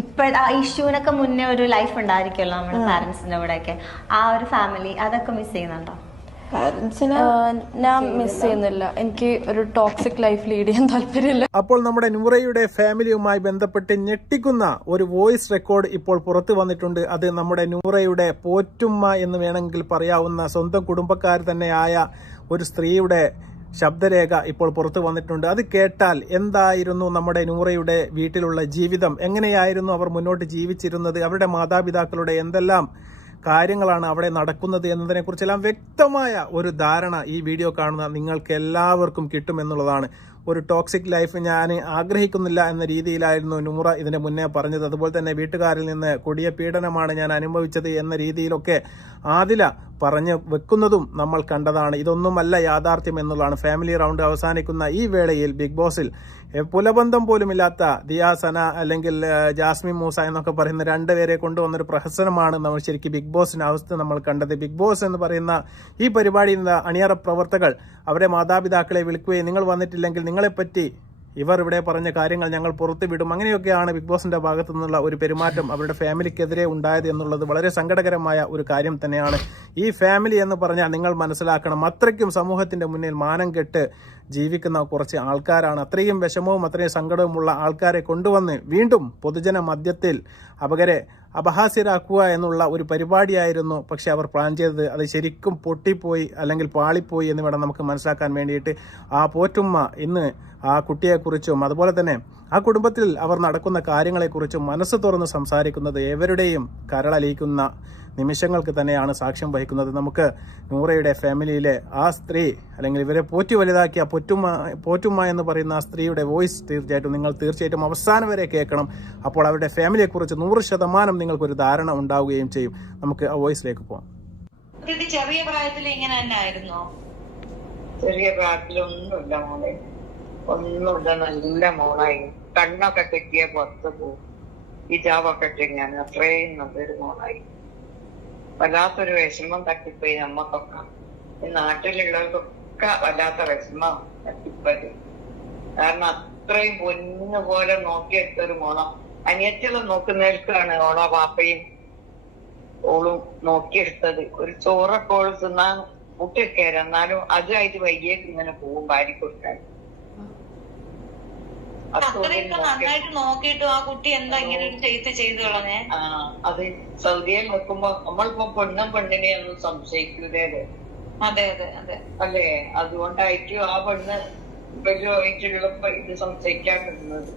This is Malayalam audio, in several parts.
ഇപ്പോഴ ആ ഇഷ്യൂനൊക്കെ മുന്നേ ഒരു ലൈഫ് ഉണ്ടായിരിക്കുമല്ലോ നമ്മുടെ പാരന്റ്സിന്റെ കൂടെ ഒക്കെ ആ ഒരു ഫാമിലി അതൊക്കെ മിസ് ചെയ്യുന്നുണ്ടോ? പാരന്റ്സിനെ ഞാൻ മിസ് ചെയ്യുന്നില്ല. എനിക്ക് ഒരു ടോക്സിക് ലൈഫ് ലീഡ് ചെയ്യാൻ താല്പര്യമില്ല. അപ്പോൾ നമ്മുടെ നൂറയുടെ ഫാമിലിയുമായി ബന്ധപ്പെട്ട് ഞെട്ടിക്കുന്ന ഒരു വോയിസ് റെക്കോർഡ് ഇപ്പോൾ പുറത്തു വന്നിട്ടുണ്ട്. അത് നമ്മുടെ നൂറയുടെ പോറ്റുമ്മ എന്ന് വേണമെങ്കിൽ പറയാവുന്ന സ്വന്തം കുടുംബക്കാർ തന്നെയായ ഒരു സ്ത്രീയുടെ ശബ്ദരേഖ ഇപ്പോൾ പുറത്തു വന്നിട്ടുണ്ട്. അത് കേട്ടാൽ എന്തായിരുന്നു നമ്മുടെ നൂറയുടെ വീട്ടിലുള്ള ജീവിതം? എങ്ങനെയായിരുന്നു അവർ മുന്നോട്ട് ജീവിച്ചിരുന്നത്? അവരുടെ മാതാപിതാക്കളുടെ എന്തെല്ലാം കാര്യങ്ങളാണ് അവിടെ നടക്കുന്നത് എന്നതിനെക്കുറിച്ചെല്ലാം വ്യക്തമായ ഒരു ധാരണ ഈ വീഡിയോ കാണുന്ന നിങ്ങൾക്ക് എല്ലാവർക്കും കിട്ടുമെന്നുള്ളതാണ്. ഒരു ടോക്സിക് ലൈഫ് ഞാൻ ആഗ്രഹിക്കുന്നില്ല എന്ന രീതിയിലായിരുന്നു നൂറ ഇതിന് മുന്നേ പറഞ്ഞത്. അതുപോലെ തന്നെ വീട്ടുകാരിൽ നിന്ന് കൊടിയ പീഡനമാണ് ഞാൻ അനുഭവിച്ചത് എന്ന രീതിയിലൊക്കെ ആദില പറഞ്ഞു വെക്കുന്നതും നമ്മൾ കണ്ടതാണ്. ഇതൊന്നുമല്ല യാഥാർത്ഥ്യം എന്നുള്ളതാണ്. ഫാമിലി റൗണ്ട് അവസാനിക്കുന്ന ഈ വേളയിൽ ബിഗ് ബോസിൽ പുലബന്ധം പോലുമില്ലാത്ത ദിയാസന അല്ലെങ്കിൽ ജാസ്മിൻ മൂസ എന്നൊക്കെ പറയുന്ന രണ്ടുപേരെ കൊണ്ടുവന്നൊരു പ്രഹസനമാണ് നമ്മൾ ശരിക്കും ബിഗ് ബോസിന്റെ അവസ്ഥ നമ്മൾ കണ്ടത്. ബിഗ് ബോസ് എന്ന് പറയുന്ന ഈ പരിപാടിയിൽ അണിയറ പ്രവർത്തകർ അവരെ മാതാപിതാക്കളെ വിളിക്കുകയും നിങ്ങൾ വന്നിട്ടില്ലെങ്കിൽ നിങ്ങളെപ്പറ്റി ഇവർ ഇവിടെ പറഞ്ഞ കാര്യങ്ങൾ ഞങ്ങൾ പുറത്തുവിടും അങ്ങനെയൊക്കെയാണ് ബിഗ് ബോസിന്റെ ഭാഗത്തു നിന്നുള്ള ഒരു പെരുമാറ്റം അവരുടെ ഫാമിലിക്കെതിരെ ഉണ്ടായത് എന്നുള്ളത് വളരെ സങ്കടകരമായ ഒരു കാര്യം തന്നെയാണ്. ഈ ഫാമിലി എന്ന് പറഞ്ഞാൽ നിങ്ങൾ മനസ്സിലാക്കണം അത്രയ്ക്കും സമൂഹത്തിന്റെ മുന്നിൽ മാനം കെട്ട് ജീവിക്കുന്ന കുറച്ച് ആൾക്കാരാണ്. അത്രയും വിഷമവും അത്രയും സങ്കടവുമുള്ള ആൾക്കാരെ കൊണ്ടുവന്ന് വീണ്ടും പൊതുജന മധ്യത്തിൽ അവരെ അപഹാസ്യരാക്കുക എന്നുള്ള ഒരു പരിപാടിയായിരുന്നു. പക്ഷെ അവർ പ്ലാൻ ചെയ്തത് അത് ശരിക്കും പൊട്ടിപ്പോയി അല്ലെങ്കിൽ പാളിപ്പോയി എന്ന് നമുക്ക് മനസ്സിലാക്കാൻ വേണ്ടിയിട്ട് ആ പോറ്റുമ്മ ഇന്ന് ആ കുട്ടിയെക്കുറിച്ചും അതുപോലെ തന്നെ ആ കുടുംബത്തിൽ അവർ നടക്കുന്ന കാര്യങ്ങളെക്കുറിച്ചും മനസ്സ് തുറന്ന് സംസാരിക്കുന്നത് എവരുടെയും കരളലിയിക്കുന്ന നിമിഷങ്ങൾക്ക് തന്നെയാണ് സാക്ഷ്യം വഹിക്കുന്നത്. നമുക്ക് നൂറയുടെ ഫാമിലിയിലെ ആ സ്ത്രീ അല്ലെങ്കിൽ ഇവരെ പോറ്റി വലുതാക്കിയ പൊറ്റുമ്മ പോറ്റുമ്മ എന്ന് പറയുന്ന ആ സ്ത്രീയുടെ വോയിസ് തീർച്ചയായിട്ടും നിങ്ങൾ തീർച്ചയായിട്ടും അവസാനം വരെ കേൾക്കണം. അപ്പോൾ അവരുടെ ഫാമിലിയെക്കുറിച്ച് നൂറ് ശതമാനം നിങ്ങൾക്കൊരു ധാരണ ഉണ്ടാവുകയും ചെയ്യും. നമുക്ക് ആ വോയിസിലേക്ക് പോകാം ഇത് ചെറിയ പ്രായത്തിൽ ഇങ്ങനെ തന്നെ ആയിരുന്നോ? ചെറിയ പ്രായത്തിലൊന്നുമില്ല മോളെ. ഒന്നുമില്ല നല്ല മോളായി. കണ്ണൊക്കെ കെട്ടിയ പുറത്ത് പോകും. ഈ ഇട്ട് ഞാൻ അത്രയും നല്ലൊരു മോളായി. വല്ലാത്തൊരു വിഷമം തട്ടിപ്പോയി നമ്മക്കൊക്കെ. ഈ നാട്ടിലുള്ളവർക്കൊക്കെ വല്ലാത്ത വിഷമം തട്ടിപ്പോയി. കാരണം അത്രയും പൊന്നു പോലെ നോക്കിയെടുത്തൊരു മോണം. അനിയത്തികൾ നോക്കുന്നവർക്കാണ് ഓളോ പാപ്പയും ഓളും നോക്കിയെടുത്തത്. ഒരു ചോറൊക്കെ ഓൾ തിന്നാൻ മുട്ടൊക്കെ എന്നാലും അതുമായിട്ട് വൈകിയേക്ക് ഇങ്ങനെ പോകും വാരി കൊടുക്കാൻ അത്രയൊക്കെ നന്നായിട്ട് നോക്കിയിട്ട് ആ കുട്ടി എന്താ ഇങ്ങനെ ഒരു ചെയ്ത് ചെയ്തു കളഞ്ഞേ? അത്. സൗദിയിൽ നോക്കുമ്പോ നമ്മളിപ്പോ പെണ്ണും പെണ്ണിനെ ഒന്നും സംശയിക്കൂലേ അതെ അതെ അതെ. അല്ലേ? അതുകൊണ്ടായിരിക്കും ആ പെണ്ണ് ഇവരുമായിട്ടുള്ള ഇത് സംശയിക്കാൻ പറ്റുന്നത്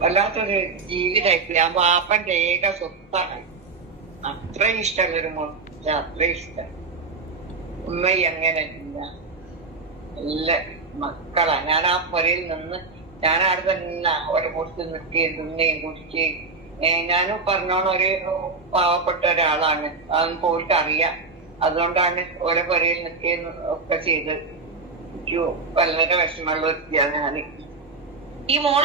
വല്ലാത്തൊരു ജീവിതമായിട്ട് ആ പാപ്പന്റെ ഏക സ്വത്താണ്. അത്രയും ഒരു മോൻ. അത്രയും ഇഷ്ടം. ഉമ്മയും അങ്ങനെ ഇല്ല നല്ല മക്കളാ. ഞാൻ ആ പുരയിൽ നിന്ന് ഞാൻ അവിടെ തന്നെ ഒരു കുറിച്ച് നിൽക്കുകയും തിന്നുകയും കുടിച്ച് ഞാനും പറഞ്ഞോണ ഒരു പാവപ്പെട്ട ഒരാളാണ്. അതൊന്നും പോയിട്ട് അറിയാം അതുകൊണ്ടാണ് ഓരോ പുരയിൽ നിൽക്കുകയും ഒക്കെ ചെയ്ത്. എനിക്ക് വളരെ വിഷമമുള്ള വ്യക്തിയാണ് ഞാൻ ഈ മോൾ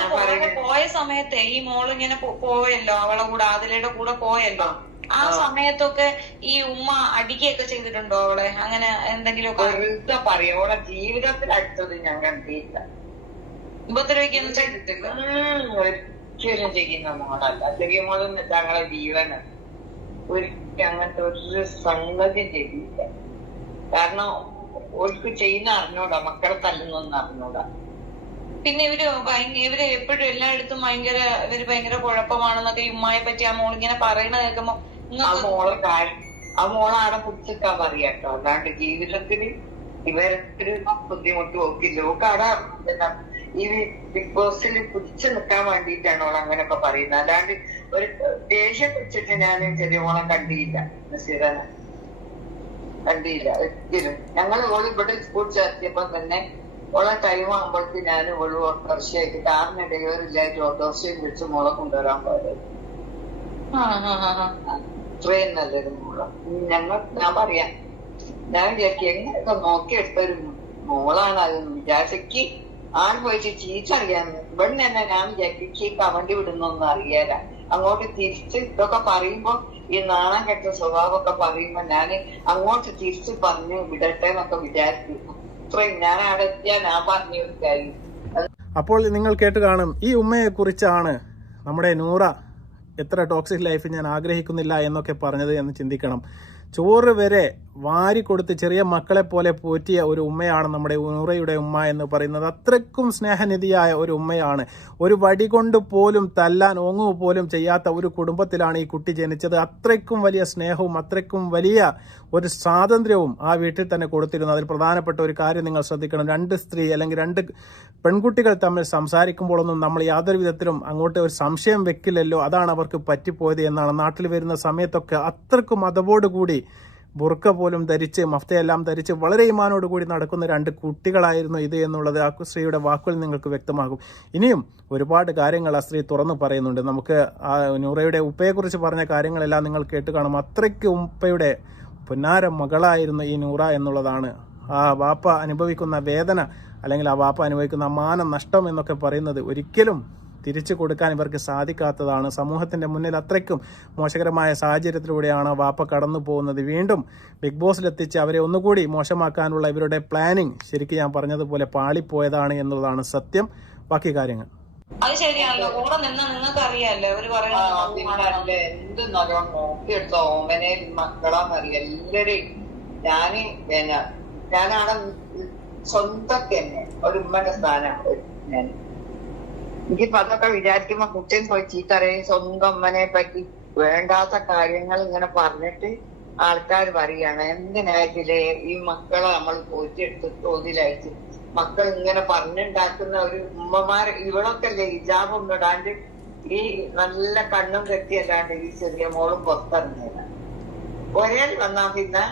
പോയ സമയത്തെ ഈ മോൾ ഇങ്ങനെ പോയല്ലോ അവളെ കൂടെ ആതിലയുടെ കൂടെ പോയല്ലോ. ആ. സമയത്തൊക്കെ ഈ ഉമ്മ അടിക്കുകയൊക്കെ ചെയ്തിട്ടുണ്ടോ അവളെ? അങ്ങനെ എന്തെങ്കിലും പറയും. ഓളെ ജീവിതത്തിൽ അടുത്തത് ഞാൻ കണ്ടില്ല ഉപദ്രവിക്കൊന്നും ഒരിക്കലും ചെയ്യുന്ന മോളല്ല ചെറിയ മോളെന്ന് ഞങ്ങളെ ജീവന്. ഒരിക്കലും അങ്ങനത്തെ ഒരു സംഗതി ചെയ്യില്ല കാരണം ഓർക്ക് ചെയ്യുന്ന അറിഞ്ഞൂടാ മക്കളെ തല്ലുന്നൊന്നും അറിഞ്ഞൂടാ. പിന്നെ ഇവർ ഇവർ എപ്പോഴും എല്ലായിടത്തും ഭയങ്കര ഇവർ ഭയങ്കര കുഴപ്പമാണെന്നൊക്കെ ഈ ഉമ്മയെ പറ്റി ആ മോളിങ്ങനെ പറയണ കേൾക്കുമ്പോ ആ മോളെ ആ മോളെ ആടെ പിടിച്ചിട്ടാ പറയാട്ടോ അല്ലാണ്ട് ജീവിതത്തിൽ ഇവരൊരു ബുദ്ധിമുട്ട് നോക്കില്ല ഓക്ക് ആടെ എന്താ ഈ ബിഗ് ബോസിൽ പിടിച്ചു നിൽക്കാൻ വേണ്ടിയിട്ടാണ് ഓൾ അങ്ങനെയൊക്കെ പറയുന്നത്. അല്ലാണ്ട് ഒരു ദേഷ്യം പിടിച്ചിട്ട് ഞാൻ ചെറിയ ഓളെ കണ്ടിയില്ല നസീറന കണ്ടിയില്ല ഒരിക്കലും. ഞങ്ങൾ ഓൾ ഇവിടെ സ്കൂൾ ചേർത്തിയപ്പോ തന്നെ ഓളെ ടൈം ആകുമ്പോഴത്തെ ഞാൻ ഓൾ ഓട്ടോറിക്ഷയായിട്ട് കാറിന് ഡ്രൈവർ ഇല്ലായിട്ട് ഓട്ടോറിക്ഷയും വിളിച്ച് മോളെ കൊണ്ടുവരാൻ പോയത്. ട്രെയിൻ നല്ലൊരു മോൾ. ഞങ്ങൾ ഞാൻ പറയാം. ഞാൻ വിചാരിക്കും എങ്ങനെയൊക്കെ നോക്കിയെടുത്തൊരു മോളാണ് അത് വിചാരിച്ചക്ക് ആൺ പോയിട്ട് ചീച്ചറിയാന്ന് ഇവിടെ തന്നെ ഞാൻ വിചാരിക്കും ഈ കമന്റ് വിടുന്നൊന്നും അറിയാല. അങ്ങോട്ട് തിരിച്ച് ഇതൊക്കെ പറയുമ്പോ ഈ നാണം കെട്ട സ്വഭാവമൊക്കെ പറയുമ്പോ ഞാൻ അങ്ങോട്ട് തിരിച്ച് പറഞ്ഞു വിടട്ടെ എന്നൊക്കെ വിചാരിച്ചു അത്രയും ഞാൻ അവിടെ എത്തിയാ ഞാൻ പറഞ്ഞു കാര്യം അപ്പോൾ നിങ്ങൾ കേട്ട് കാണും ഈ ഉമ്മയെ കുറിച്ചാണ് നമ്മുടെ നൂറ എത്ര ടോക്സിക് ലൈഫ് ഞാൻ ആഗ്രഹിക്കുന്നില്ല എന്നൊക്കെ പറഞ്ഞത് എന്ന് ചിന്തിക്കണം. ചോറ് വരെ വാരി കൊടുത്ത് ചെറിയ മക്കളെ പോലെ പോറ്റിയ ഒരു ഉമ്മയാണ് നമ്മുടെ നൂറയുടെ ഉമ്മ എന്ന് പറയുന്നത്. അത്രയ്ക്കും സ്നേഹനിധിയായ ഒരു ഉമ്മയാണ്. ഒരു വടി കൊണ്ട് പോലും തല്ലാൻ ഓങ്ങു പോലും ചെയ്യാത്ത ഒരു കുടുംബത്തിലാണ് ഈ കുട്ടി ജനിച്ചത്. അത്രയ്ക്കും വലിയ സ്നേഹവും അത്രയ്ക്കും വലിയ ഒരു സ്വാതന്ത്ര്യവും ആ വീട്ടിൽ തന്നെ കൊടുത്തിരുന്നു. അതിൽ പ്രധാനപ്പെട്ട ഒരു കാര്യം നിങ്ങൾ ശ്രദ്ധിക്കണം. രണ്ട് സ്ത്രീ അല്ലെങ്കിൽ രണ്ട് പെൺകുട്ടികൾ തമ്മിൽ സംസാരിക്കുമ്പോഴൊന്നും നമ്മൾ യാതൊരു വിധത്തിലും അങ്ങോട്ട് ഒരു സംശയം വെക്കില്ലല്ലോ. അതാണ് അവർക്ക് പറ്റിപ്പോയത് എന്നാണ്. നാട്ടിൽ വരുന്ന സമയത്തൊക്കെ അത്രക്കും അതവോടുകൂടി ബുർക്ക പോലും ധരിച്ച് മഫ്തയെല്ലാം ധരിച്ച് വളരെ ഇമാനോട് കൂടി നടക്കുന്ന രണ്ട് കുട്ടികളായിരുന്നു ഇത് എന്നുള്ളത് ആ സ്ത്രീയുടെ വാക്കുകൾ നിങ്ങൾക്ക് വ്യക്തമാകും. ഇനിയും ഒരുപാട് കാര്യങ്ങൾ ആ സ്ത്രീ തുറന്നു പറയുന്നുണ്ട്. നമുക്ക് ആ നൂറയുടെ ഉപ്പയെക്കുറിച്ച് പറഞ്ഞ കാര്യങ്ങളെല്ലാം നിങ്ങൾ കേട്ട് കാണും അത്രയ്ക്ക് ഉപ്പയുടെ പൊന്നാര മകളായിരുന്നു ഈ നൂറ എന്നുള്ളതാണ്. ആ വാപ്പ അനുഭവിക്കുന്ന വേദന അല്ലെങ്കിൽ ആ വാപ്പ അനുഭവിക്കുന്ന മാന നഷ്ടം എന്നൊക്കെ പറയുന്നത് ഒരിക്കലും തിരിച്ചു കൊടുക്കാൻ ഇവർക്ക് സാധിക്കാത്തതാണ്. സമൂഹത്തിന്റെ മുന്നിൽ അത്രയ്ക്കും മോശകരമായ സാഹചര്യത്തിലൂടെയാണ് വാപ്പ കടന്നു പോകുന്നത്. വീണ്ടും ബിഗ് ബോസിലെത്തിച്ച് അവരെ ഒന്നുകൂടി മോശമാക്കാനുള്ള ഇവരുടെ പ്ലാനിങ് ശരിക്കും ഞാൻ പറഞ്ഞതുപോലെ പാളിപ്പോയതാണ് എന്നുള്ളതാണ് സത്യം. ബാക്കി കാര്യങ്ങൾ. അത് ശരിയാണല്ലോ. കൂടെ നിന്ന് നിങ്ങൾക്ക് അറിയാല്ലേ അവർ പറയുന്നത് എന്ത് നല്ലോണം നോക്കിയെടുത്ത ഓമനെ മക്കളാന്നറിയ എല്ലാരെയും ഞാൻ പിന്നെ ഞാനാണ് സ്വന്തം തന്നെ ഒരു ഉമ്മന്റെ സ്ഥാനം. ഞാൻ എനിക്കിപ്പോ അതൊക്കെ വിചാരിക്കുമ്പോ കുറ്റം പോയി ചീത്തറിയും സ്വന്തം അമ്മനെ പറ്റി വേണ്ടാത്ത കാര്യങ്ങൾ ഇങ്ങനെ പറഞ്ഞിട്ട് ആൾക്കാർ പറയാണ് എന്തിനായിട്ടില്ലേ ഈ മക്കളെ നമ്മൾ പോറ്റിയെടുത്ത് തോതിലയച്ച് മക്കൾ ഇങ്ങനെ പറഞ്ഞുണ്ടാക്കുന്ന ഒരു ഉമ്മമാര് ഇവളൊക്കെ അല്ലേ ഹിജാബൊന്നും ഇടാണ്ട് ഈ നല്ല കണ്ണും കെട്ടിയല്ലാണ്ട് ഈ ചെറിയ മോളും പുറത്തിറങ്ങിയത്. ഒരേ വന്നാ പിന്നെ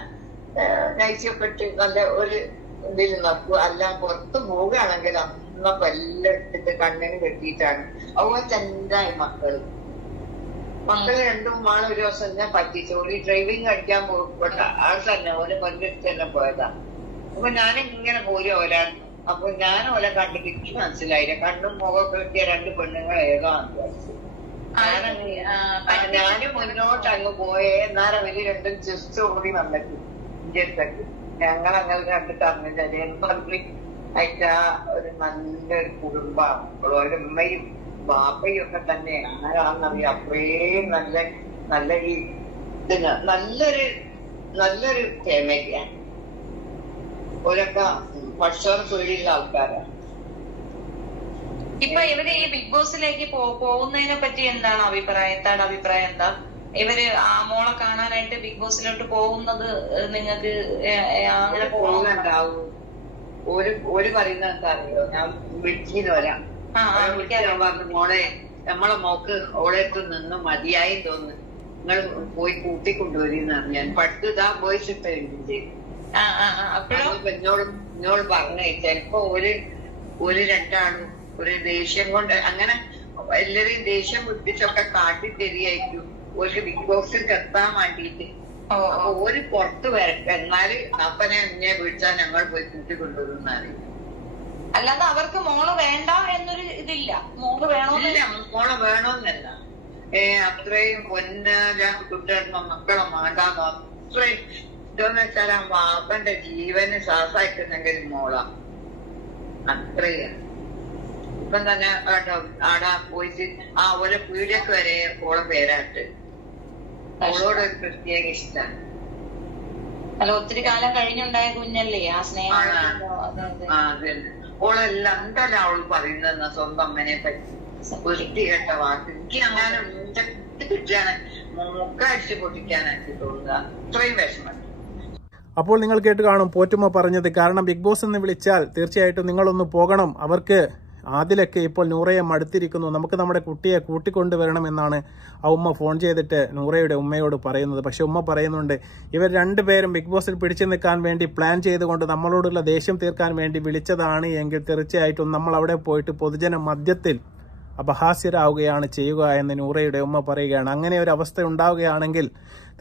നയിച്ചപ്പെട്ട് നല്ല ഒരു ഇതിൽ നോക്കൂ അല്ല പുറത്ത് പോവുകയാണെങ്കിൽ അന്നപ്പോ എല്ലാം എടുത്തിട്ട് കണ്ണിന് കെട്ടിയിട്ടാണ്. അതുപോലെ ചെന്തായി മക്കൾ. മക്കൾ രണ്ടും ആണ് ഒരു ദിവസം ഞാൻ പറ്റിച്ചു. ഒരു ഡ്രൈവിംഗ് അടിക്കാൻ പോകണ്ട ആ തന്നെ ഓൽ കൊല്ലെടുത്ത് തന്നെ പോയതാ. അപ്പൊ ഞാനിങ്ങനെ പോരും ഓലാണ് അപ്പൊ ഞാൻ ഓലെ കണ്ടിട്ട് എനിക്ക് മനസ്സിലായില്ല. കണ്ണും മുഖമൊക്കെ കിട്ടിയ രണ്ട് പെണ്ണുങ്ങൾ ഏതാന്ന് വിചാരിച്ചു. ഞാൻ മുന്നോട്ട് അങ്ങ് പോയേ. എന്നാലും അവർ രണ്ടും ജസ്റ്റ് ഓടി വന്നിട്ട് ഇന്റെ അടുത്തേക്ക് ഞങ്ങൾ അങ്ങനെ കണ്ടിട്ട് അറിഞ്ഞില്ല ഞാൻ അയച്ചാ ഒരു നല്ലൊരു കുടുംബമാണ്. ഒരു ഉമ്മയും ബാപ്പയും ഒക്കെ തന്നെ ആരാന്നറിയാം അത്രയും നല്ല നല്ല ഈ ഇതിന് നല്ലൊരു നല്ലൊരു ഫാമിലിയാണ് ഓരൊക്കെ ഭക്ഷണം തൊഴിലുള്ള ആൾക്കാരാണ്. ഇപ്പൊ ഇവർ ഈ ബിഗ് ബോസിലേക്ക് പോകുന്നതിനെ പറ്റി എന്താണ് അഭിപ്രായം? എന്താണ് അഭിപ്രായം? എന്താ? ഇവർ ആ മോളെ കാണാനായിട്ട് ബിഗ് ബോസിലോട്ട് പോകുന്നത് നിങ്ങൾക്ക് അങ്ങനെ പോകുന്നുണ്ടാവും ഒരു ഒരു പറയുന്ന അറിയോ ഞാൻ വിളിച്ചിന്ന് വരാം വിളിക്കാൻ പറഞ്ഞു മോളെ നമ്മളെ മോക്ക് ഓളെടുത്ത് നിന്ന് മതിയായി തോന്നുന്നു. നിങ്ങൾ പോയി കൂട്ടിക്കൊണ്ടുവരുന്ന ഞാൻ പണ്ട് ഇതാ അപ്പോഴോ? എന്നോട് എന്നോട് പറഞ്ഞു ചിലപ്പോ ഒരു ഒരു രണ്ടാളും ഒരു ദേഷ്യം കൊണ്ട് അങ്ങനെ എല്ലാരെയും ദേഷ്യം പിടിപ്പിച്ചൊക്കെ കാട്ടി തരികയായിരിക്കും ഒരു ബിഗ് ബോക്സിൽ എത്താൻ വേണ്ടിയിട്ട് അപ്പൊ ഓര് ഒരു പുറത്ത് വരട്ടെ എന്നാൽ അപ്പനെ എന്നെ വിളിച്ചാൽ ഞങ്ങൾ പോയി കൂട്ടിക്കൊണ്ടുവരുന്നാണ് അല്ലാതെ അവർക്ക് മോൾ വേണ്ട എന്നൊരു ഇതില്ല. മോൾ വേണോന്നില്ല മോളെ വേണമെന്നല്ല ഏ അത്രയും പൊന്നാല കുട്ടികളുടെ മക്കളെ മാണ്ടാന്ന് അത്രയും ഇതെന്ന് വെച്ചാൽ ആ വാപ്പന്റെ ജീവന് ശ്വാസമായിട്ടുണ്ടെങ്കിൽ മോള. അത്രയും. ഇപ്പം തന്നെ കേട്ടോ ആടാ പോയിട്ട് ആ ഓലെ പീഡിയൊക്കെ വരെ ഓളം പേരാട്ട്. ഓളോട് ഒരു പ്രത്യേക ഇഷ്ടമാണ് അല്ല ഒത്തിരി കാലം കഴിഞ്ഞുണ്ടായ കുഞ്ഞല്ലേ ആ സ്നേഹം ഓളെല്ലാം എന്തല്ല അവൾ പറയുന്നതെന്ന സ്വന്തം അമ്മനെ പറ്റി കേട്ട വാക്ക്. എനിക്ക് അങ്ങനെ കിട്ടിയാണ് മുക്കടിച്ച് പൊട്ടിക്കാനായിട്ട് തോന്നുക. അത്രയും വിഷമം. അപ്പോൾ നിങ്ങൾ കേട്ട് കാണും പോറ്റുമ്മ പറഞ്ഞത് കാരണം ബിഗ് ബോസ് എന്ന് വിളിച്ചാൽ തീർച്ചയായിട്ടും നിങ്ങളൊന്ന് പോകണം. അവർക്ക് ആദിലൊക്കെ ഇപ്പോൾ നൂറയെ മടുത്തിരിക്കുന്നു. നമുക്ക് നമ്മുടെ കുട്ടിയെ കൂട്ടിക്കൊണ്ടുവരണം എന്നാണ് ആ ഉമ്മ ഫോൺ ചെയ്തിട്ട് നൂറയുടെ ഉമ്മയോട് പറയുന്നത്. പക്ഷേ ഉമ്മ പറയുന്നുണ്ട് ഇവർ രണ്ടുപേരും ബിഗ് ബോസിൽ പിടിച്ചു നിൽക്കാൻ വേണ്ടി പ്ലാൻ ചെയ്തുകൊണ്ട് നമ്മളോടുള്ള ദേഷ്യം തീർക്കാൻ വേണ്ടി വിളിച്ചതാണ് എങ്കിൽ തീർച്ചയായിട്ടും നമ്മൾ അവിടെ പോയിട്ട് പൊതുജന മധ്യത്തിൽ അപഹാസ്യരാവുകയാണ് ചെയ്യുക എന്ന് നൂറയുടെ ഉമ്മ പറയുകയാണ്. അങ്ങനെ ഒരു അവസ്ഥ ഉണ്ടാവുകയാണെങ്കിൽ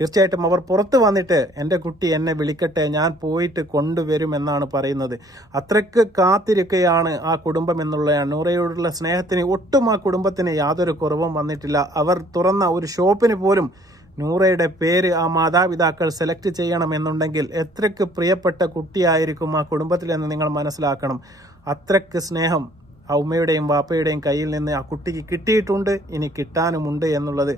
തീർച്ചയായിട്ടും അവർ പുറത്ത് വന്നിട്ട് എന്റെ കുട്ടി എന്നെ വിളിക്കട്ടെ ഞാൻ പോയിട്ട് കൊണ്ടുവരും എന്നാണ് പറയുന്നത്. അത്രയ്ക്ക് കാത്തിരിക്കുകയാണ് ആ കുടുംബം എന്നുള്ളതാണ് നൂറയോടുള്ള സ്നേഹത്തിന് ഒട്ടും ആ കുടുംബത്തിന് യാതൊരു കുറവും വന്നിട്ടില്ല. അവർ തുറന്ന ഒരു ഷോപ്പിന് പോലും നൂറയുടെ പേര് ആ മാതാപിതാക്കൾ സെലക്ട് ചെയ്യണമെന്നുണ്ടെങ്കിൽ എത്രയ്ക്ക് പ്രിയപ്പെട്ട കുട്ടിയായിരിക്കും ആ കുടുംബത്തിലെന്ന് നിങ്ങൾ മനസ്സിലാക്കണം. അത്രയ്ക്ക് സ്നേഹം ആ ഉമ്മയുടെയും വാപ്പയുടെയും കയ്യിൽ നിന്ന് ആ കുട്ടിക്ക് കിട്ടിയിട്ടുണ്ട് ഇനി കിട്ടാനുമുണ്ട് എന്നുള്ളത്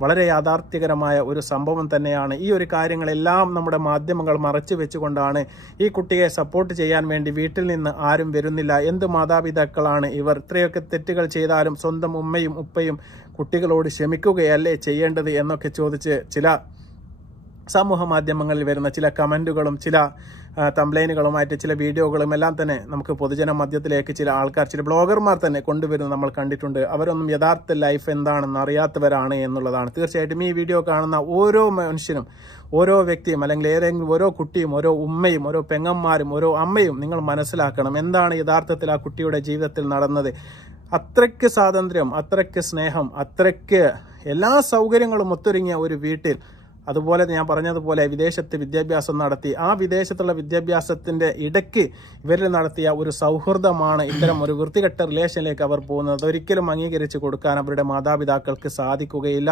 വളരെ യാഥാർത്ഥ്യകരമായ ഒരു സംഭവം തന്നെയാണ്. ഈ ഒരു കാര്യങ്ങളെല്ലാം നമ്മുടെ മാധ്യമങ്ങൾ മറച്ചു വെച്ചുകൊണ്ടാണ് ഈ കുട്ടിയെ സപ്പോർട്ട് ചെയ്യാൻ വേണ്ടി വീട്ടിൽ നിന്ന് ആരും വരുന്നില്ല. എന്ത് മാതാപിതാക്കളാണ് ഇവർ? ഇത്രയൊക്കെ തെറ്റുകൾ ചെയ്താലും സ്വന്തം ഉമ്മയും ഉപ്പയും കുട്ടികളോട് ക്ഷമിക്കുകയല്ലേ ചെയ്യേണ്ടത് എന്നൊക്കെ ചോദിച്ച് ചില സമൂഹ മാധ്യമങ്ങളിൽ വരുന്ന ചില കമന്റുകളും ചില തംപ്ലൈനുകളുമായിട്ട് ചില വീഡിയോകളും എല്ലാം തന്നെ നമുക്ക് പൊതുജന മധ്യത്തിലേക്ക് ചില ആൾക്കാർ ചില ബ്ലോഗർമാർ തന്നെ കൊണ്ടുവരുന്നത് നമ്മൾ കണ്ടിട്ടുണ്ട്. അവരൊന്നും യഥാർത്ഥ ലൈഫ് എന്താണെന്ന് അറിയാത്തവരാണ് എന്നുള്ളതാണ്. തീർച്ചയായിട്ടും ഈ വീഡിയോ കാണുന്ന ഓരോ മനുഷ്യനും ഓരോ വ്യക്തിയും അല്ലെങ്കിൽ ഏതെങ്കിലും ഓരോ കുട്ടിയും ഓരോ ഉമ്മയും ഓരോ പെങ്ങന്മാരും ഓരോ അമ്മയും നിങ്ങൾ മനസ്സിലാക്കണം എന്താണ് യഥാർത്ഥത്തിൽ ആ കുട്ടിയുടെ ജീവിതത്തിൽ നടന്നത്. അത്രയ്ക്ക് സ്വാതന്ത്ര്യം അത്രയ്ക്ക് സ്നേഹം അത്രയ്ക്ക് എല്ലാ സൗകര്യങ്ങളും ഒത്തൊരുങ്ങിയ ഒരു വീട്ടിൽ അതുപോലെ ഞാൻ പറഞ്ഞതുപോലെ വിദേശത്ത് വിദ്യാഭ്യാസം നടത്തി ആ വിദേശത്തുള്ള വിദ്യാഭ്യാസത്തിന്റെ ഇടയ്ക്ക് ഇവരിൽ നടത്തിയ ഒരു സൗഹൃദമാണ് ഇത്തരം ഒരു വൃത്തികെട്ട റിലേഷനിലേക്ക് അവർ പോകുന്നത്. ഒരിക്കലും അംഗീകരിച്ച് കൊടുക്കാൻ അവരുടെ മാതാപിതാക്കൾക്ക് സാധിക്കുകയില്ല.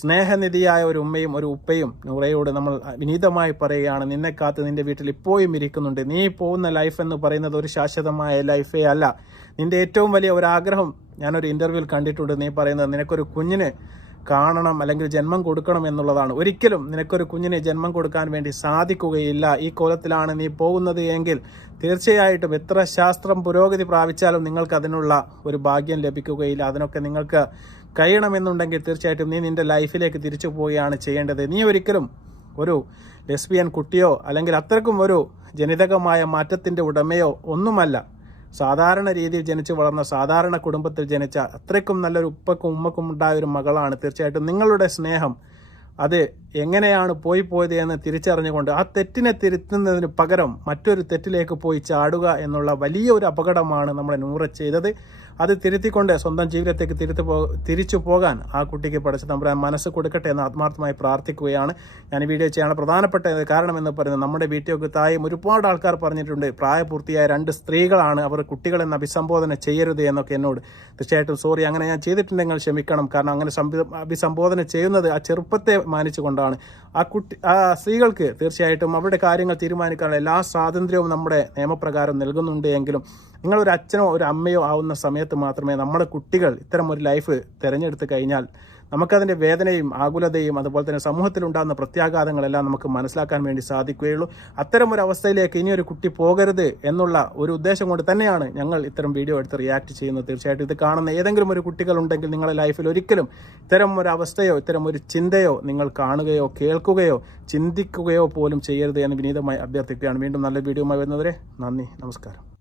സ്നേഹനിധിയായ ഒരു ഉമ്മയും ഒരു ഉപ്പയും നൂറയോട് നമ്മൾ വിനീതമായി പറയുകയാണ് നിന്നെ കാത്ത് നിന്റെ വീട്ടിൽ ഇപ്പോഴും ഇരിക്കുന്നുണ്ട്. നീ പോകുന്ന ലൈഫ് എന്ന് പറയുന്നത് ഒരു ശാശ്വതമായ ലൈഫേ അല്ല. നിന്റെ ഏറ്റവും വലിയ ഒരു ആഗ്രഹം ഞാനൊരു ഇന്റർവ്യൂവിൽ കണ്ടിട്ടുണ്ട്. നീ പറയുന്നത് നിനക്കൊരു കുഞ്ഞിന് കാണണം അല്ലെങ്കിൽ ജന്മം കൊടുക്കണം എന്നുള്ളതാണ്. ഒരിക്കലും നിനക്കൊരു കുഞ്ഞിനെ ജന്മം കൊടുക്കാൻ വേണ്ടി സാധിക്കുകയില്ല. ഈ കോലത്തിലാണ് നീ പോകുന്നത് എങ്കിൽ തീർച്ചയായിട്ടും എത്ര ശാസ്ത്രം പുരോഗതി പ്രാപിച്ചാലും നിങ്ങൾക്ക് അതിനുള്ള ഒരു ഭാഗ്യം ലഭിക്കുകയില്ല. അതിനൊക്കെ നിങ്ങൾക്ക് കഴിയണമെന്നുണ്ടെങ്കിൽ തീർച്ചയായിട്ടും നീ നിന്റെ ലൈഫിലേക്ക് തിരിച്ചു പോവുകയാണ് ചെയ്യേണ്ടത്. നീ ഒരിക്കലും ഒരു ലെസ്ബിയൻ കുട്ടിയോ അല്ലെങ്കിൽ അത്രക്കും ഒരു ജനിതകമായ മാറ്റത്തിന്റെ ഉടമയോ ഒന്നുമല്ല. സാധാരണ രീതിയിൽ ജനിച്ചു വളർന്ന സാധാരണ കുടുംബത്തിൽ ജനിച്ച അത്രയ്ക്കും നല്ലൊരു ഉപ്പക്കും ഉമ്മക്കും ഉണ്ടായ ഒരു മകളാണ്. തീർച്ചയായിട്ടും നിങ്ങളുടെ സ്നേഹം അത് എങ്ങനെയാണ് പോയി പോയത് എന്ന് തിരിച്ചറിഞ്ഞുകൊണ്ട് ആ തെറ്റിനെ തിരുത്തുന്നതിന് പകരം മറ്റൊരു തെറ്റിലേക്ക് പോയി ചാടുക എന്നുള്ള വലിയൊരു അപകടമാണ് നമ്മുടെ നൂറ ചെയ്തത്. അത് തിരുത്തിക്കൊണ്ട് സ്വന്തം ജീവിതത്തേക്ക് തിരുത്തു പോ തിരിച്ചു പോകാൻ ആ കുട്ടിക്ക് പഠിച്ച നമ്മുടെ മനസ്സ് കൊടുക്കട്ടെ എന്ന് ആത്മാർത്ഥമായി പ്രാർത്ഥിക്കുകയാണ്. ഞാൻ ഈ വീഡിയോ ചെയ്യാനുള്ള പ്രധാനപ്പെട്ട കാരണം എന്ന് പറയുന്നത് നമ്മുടെ വീട്ടിലൊക്കെ തായും ഒരുപാട് ആൾക്കാർ പറഞ്ഞിട്ടുണ്ട് പ്രായപൂർത്തിയായ രണ്ട് സ്ത്രീകളാണ് അവർ കുട്ടികളെന്ന് അഭിസംബോധന ചെയ്യരുത് എന്നൊക്കെ എന്നോട്. തീർച്ചയായിട്ടും സോറി അങ്ങനെ ഞാൻ ചെയ്തിട്ടുണ്ടെങ്കിൽ ക്ഷമിക്കണം. കാരണം അങ്ങനെ അഭിസംബോധന ചെയ്യുന്നത് ആ ചെറുപ്പത്തെ മാനിച്ചുകൊണ്ടാണ്. ആ കുട്ടി ആ സ്ത്രീകൾക്ക് തീർച്ചയായിട്ടും അവരുടെ കാര്യങ്ങൾ തീരുമാനിക്കാനുള്ള എല്ലാ സ്വാതന്ത്ര്യവും നമ്മുടെ നിയമപ്രകാരം നൽകുന്നുണ്ട് എങ്കിലും നിങ്ങൾ ഒരു അച്ഛനോ ഒരു അമ്മയോ ആവുന്ന സമയത്ത് മാത്രമേ നമ്മുടെ കുട്ടികൾ ഇത്തരം ഒരു ലൈഫ് തിരഞ്ഞെടുത്ത് കഴിഞ്ഞാൽ നമുക്കതിന്റെ വേദനയും ആകുലതയും അതുപോലെ തന്നെ സമൂഹത്തിലുണ്ടാകുന്ന പ്രത്യാഘാതങ്ങളെല്ലാം നമുക്ക് മനസ്സിലാക്കാൻ വേണ്ടി സാധിക്കുകയുള്ളൂ. അത്തരം ഒരു അവസ്ഥയിലേക്ക് ഇനിയൊരു കുട്ടി പോകരുത് എന്നുള്ള ഒരു ഉദ്ദേശം കൊണ്ട് തന്നെയാണ് ഞങ്ങൾ ഇത്തരം വീഡിയോ എടുത്ത് റിയാക്ട് ചെയ്യുന്നത്. തീർച്ചയായിട്ടും ഇത് കാണുന്ന ഏതെങ്കിലും ഒരു കുട്ടികൾ ഉണ്ടെങ്കിൽ നിങ്ങളുടെ ലൈഫിൽ ഒരിക്കലും ഇത്തരം ഒരു അവസ്ഥയോ ഇത്തരം ഒരു ചിന്തയോ നിങ്ങൾ കാണുകയോ കേൾക്കുകയോ ചിന്തിക്കുകയോ പോലും ചെയ്യരുത് എന്ന് വിനീതമായി അഭ്യർത്ഥിക്കുകയാണ്. വീണ്ടും നല്ല വീഡിയോയുമായി വരുന്നവരെ നന്ദി നമസ്കാരം.